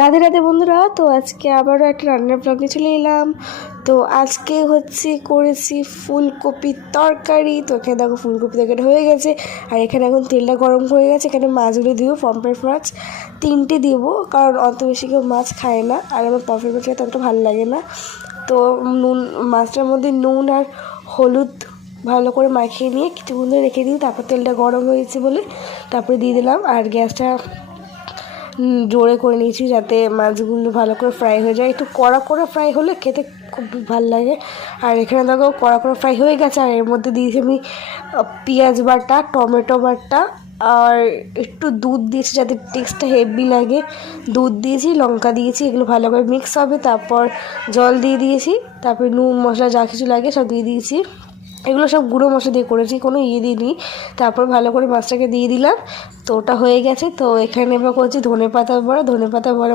রাধে রাধে বন্ধুরা। তো আজকে আবারও একটা রান্নার ব্লগ নিয়ে চলে এলাম। তো আজকে করেছি ফুলকপির তরকারি। তো এখানে দেখো ফুলকপি তরকারিটা হয়ে গেছে, আর এখানে এখন তেলটা গরম হয়ে গেছে। এখানে মাছগুলো দিব, পমফ্রেট মাছ 3টে দিব, কারণ অত বেশি কেউ মাছ খায় না, আর আমার পমফ্রেট মাছ খেতে অতটা ভালো লাগে না। তো মাছটার মধ্যে নুন আর হলুদ ভালো করে মাখিয়ে নিয়ে কিছুক্ষণ ধরে রেখে দিই। তারপর তেলটা গরম হয়েছে বলে তারপরে দিয়ে দিলাম, আর গ্যাসটা জোরে করে নিয়েছি যাতে মাছগুলো ভালো করে ফ্রাই হয়ে যায়। একটু কড়া করে ফ্রাই হলে খেতে খুব ভালো লাগে। আর এখানে দেখো কড়া করে ফ্রাই হয়ে গেছে, আর এর মধ্যে দিয়েছি আমি পেঁয়াজ বাটা, টমেটো বাটা, আর একটু দুধ দিয়েছি যাতে টেস্টটা হেভি লাগে। দুধ দিয়েছি, লঙ্কা দিয়েছি, এগুলো ভালো করে মিক্স হবে। তারপর জল দিয়ে দিয়েছি, তারপরে নুন মশলা যা কিছু লাগে সব দিয়ে দিয়েছি। এগুলো সব গুঁড়ো মশলা দিয়ে করেছি, কোনো দিইনি। তারপর ভালো করে মাছটাকে দিয়ে দিলাম। তো ওটা হয়ে গেছে। তো এখানে এবার করছি ধনেপাতা বড়া।